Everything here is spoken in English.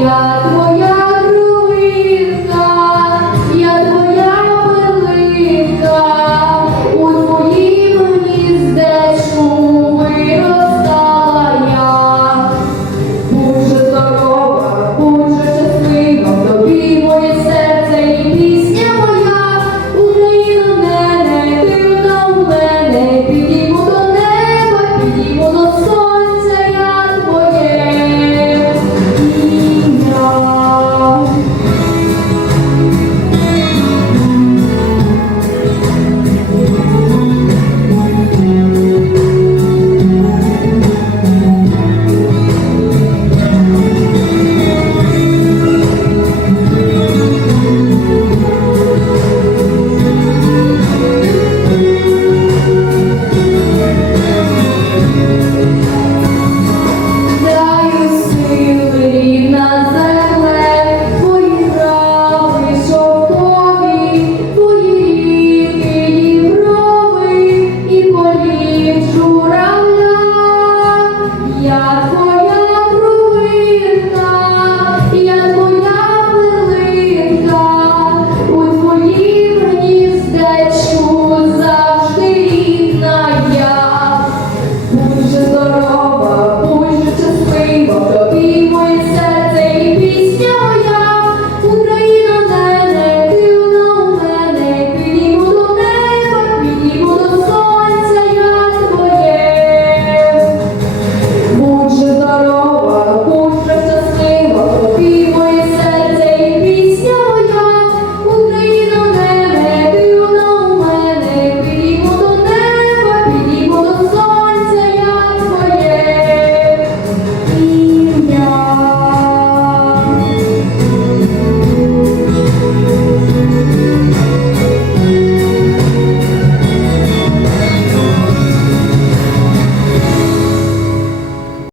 Yeah.